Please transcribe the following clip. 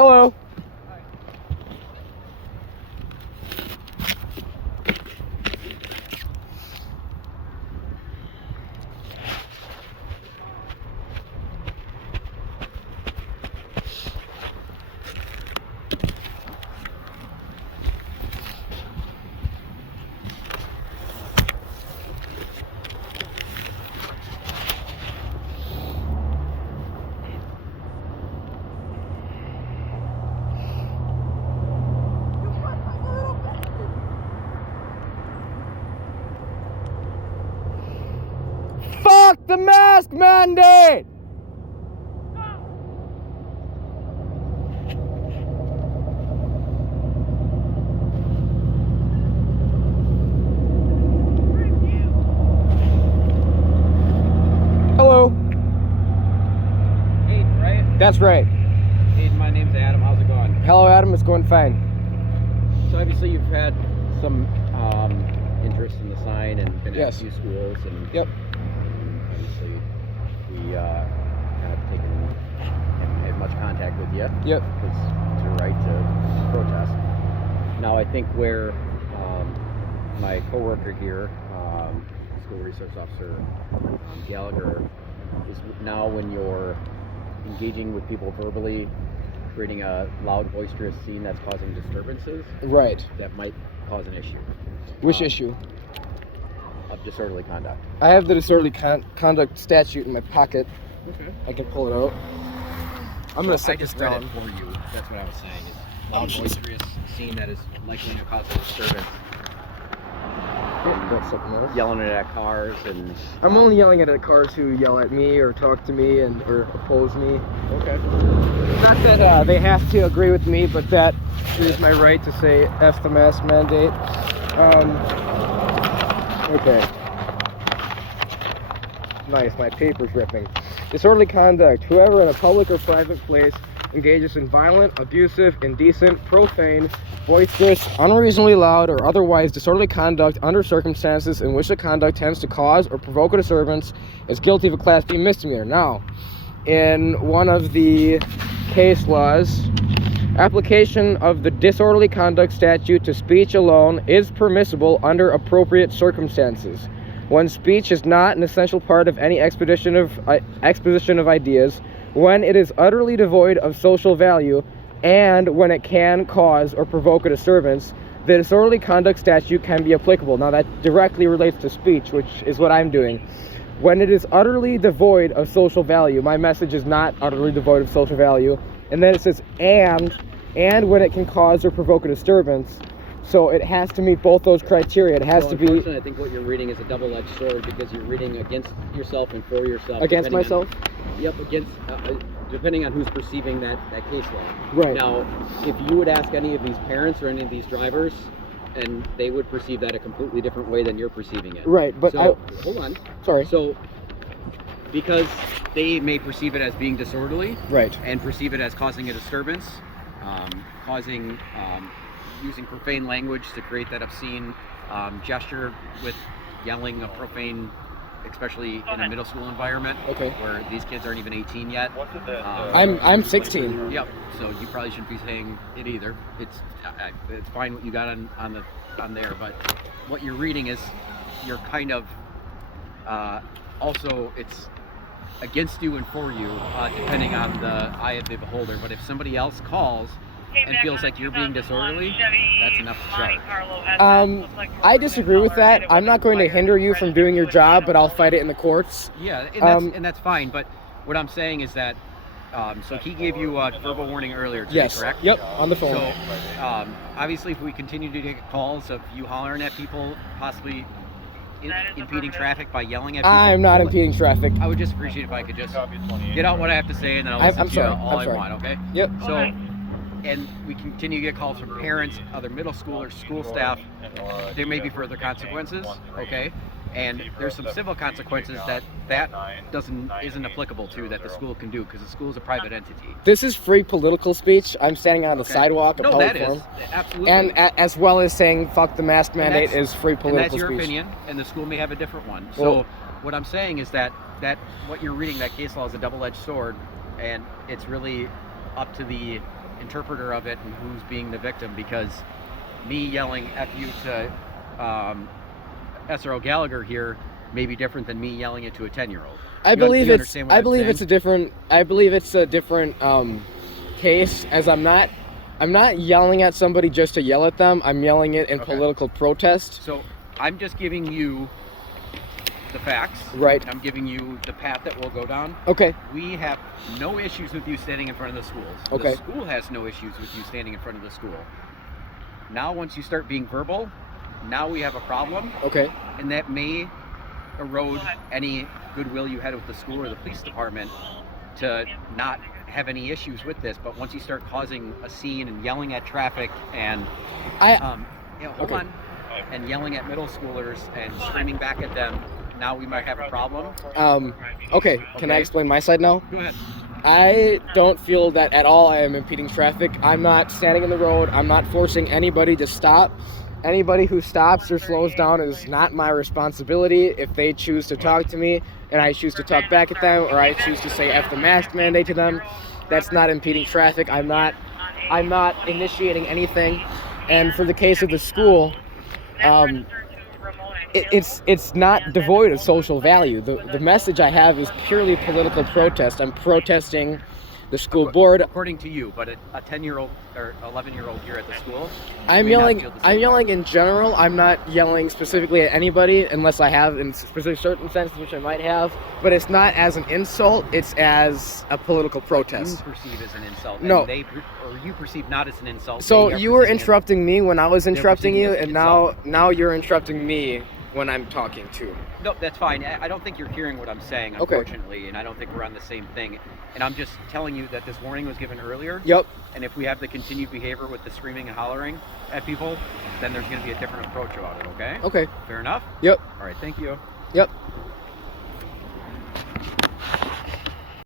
Hello. Fuck the mask mandate! Hello. Hayden, right? That's right. Hayden, my name's Adam. How's it going? Hello, Adam. It's going fine. So obviously you've had some interest in the sign and been at Yes. a few schools, and Yep. obviously we haven't had much contact with you. Yep. Because it's your right to protest. Now I think where my coworker here, school resource officer Gallagher, is now when you're engaging with people verbally, creating a loud, boisterous scene that's causing disturbances, Right. that might cause an issue. Which issue? Of disorderly conduct. I have the disorderly conduct statute in my pocket. Okay. I can pull it out. I'm gonna I set this just read down. it for you. That's what I was saying. Is loud, boisterous scene that is likely to cause a disturbance. That's something else. Yelling at cars and. I'm only yelling at cars who yell at me or talk to me and or oppose me. Okay. Not that they have to agree with me, but that it is my right to say F the mask mandate. Okay. Nice, my paper's ripping. Disorderly conduct. Whoever in a public or private place engages in violent, abusive, indecent, profane, boisterous, unreasonably loud, or otherwise disorderly conduct under circumstances in which the conduct tends to cause or provoke a disturbance is guilty of a Class B misdemeanor. Now, in one of the case laws, application of the disorderly conduct statute to speech alone is permissible under appropriate circumstances. When speech is not an essential part of any exposition of ideas, when it is utterly devoid of social value, and when it can cause or provoke a disturbance, the disorderly conduct statute can be applicable. Now that directly relates to speech, which is what I'm doing. When it is utterly devoid of social value, my message is not utterly devoid of social value, and then it says and when it can cause or provoke a disturbance. So it has to meet both those criteria. It has to be. Unfortunately, I think what you're reading is a double-edged sword, because you're reading against yourself and for yourself. Against myself? Against, depending on who's perceiving that case law. Right. Now, if you would ask any of these parents or any of these drivers, and they would perceive that a completely different way than you're perceiving it. Right, but so, hold on. Sorry. So, because they may perceive it as being disorderly. Right. And perceive it as causing a disturbance, using profane language to create that obscene gesture with yelling a profane, especially in a middle school environment. Okay. Where these kids aren't even 18 yet. I'm 16. Yep. So you probably shouldn't be saying it either. It's fine what you got on there, but what you're reading is you're kind of also it's against you and for you, depending on the eye of the beholder. But if somebody else calls and feels like you're being disorderly, that's enough to charge. I disagree with that. I'm not going to hinder you from doing your job, but I'll fight it in the courts. Yeah, and that's fine. But what I'm saying is that, so he gave you a verbal warning earlier today, Yes. correct? Yep, on the phone. So, obviously, if we continue to get calls of you hollering at people, possibly impeding traffic by yelling at people. I'm not impeding traffic. I would just appreciate if I could just get out what I have to say, and then I'll listen to you all I want, okay? Yep. So, and we continue to get calls from parents, other middle schoolers, school staff. There may be further consequences, okay? And there's some civil consequences that isn't applicable to, that the school can do, because the school is a private entity. This is free political speech. I'm standing on the sidewalk, a public forum. Absolutely. And as well as saying "fuck the mask mandate" is free political and that's your speech. opinion, and the school may have a different one. Well, so what I'm saying is that what you're reading, that case law, is a double-edged sword, and it's really up to the interpreter of it and who's being the victim, because me yelling F you to SRO Gallagher here may be different than me yelling it to a 10-year-old. I believe it's a different case, as I'm not yelling at somebody just to yell at them. I'm yelling it in political protest. So I'm just giving you the facts. Right. I'm giving you the path that we'll go down. Okay. We have no issues with you standing in front of the schools. Okay. The school has no issues with you standing in front of the school. Now, once you start being verbal, now we have a problem. Okay. And that may erode any goodwill you had with the school or the police department to not have any issues with this. But once you start causing a scene and yelling at traffic and and yelling at middle schoolers and screaming back at them, now we might have a problem. Okay. Can I explain my side now? Go ahead. I don't feel that at all I am impeding traffic. I'm not standing in the road. I'm not forcing anybody to stop. Anybody who stops or slows down is not my responsibility. If they choose to talk to me and I choose to talk back at them, or I choose to say F the mask mandate to them, that's not impeding traffic. I'm not initiating anything. And for the case of the school, it's not devoid of social value. The message I have is purely political protest. I'm protesting the school board. According to you, but a 10-year-old or 11-year-old here at the school, I'm yelling in general. I'm not yelling specifically at anybody unless I have in specific certain senses, which I might have. But it's not as an insult. It's as a political protest. You perceive as an insult. No. Or you perceive not as an insult. So you were interrupting me when I was interrupting you, and now you're interrupting me when I'm talking too. No, that's fine. I don't think you're hearing what I'm saying, unfortunately, and I don't think we're on the same thing. And I'm just telling you that this warning was given earlier. Yep. And if we have the continued behavior with the screaming and hollering at people, then there's going to be a different approach about it, okay? Okay. Fair enough? Yep. All right, thank you. Yep.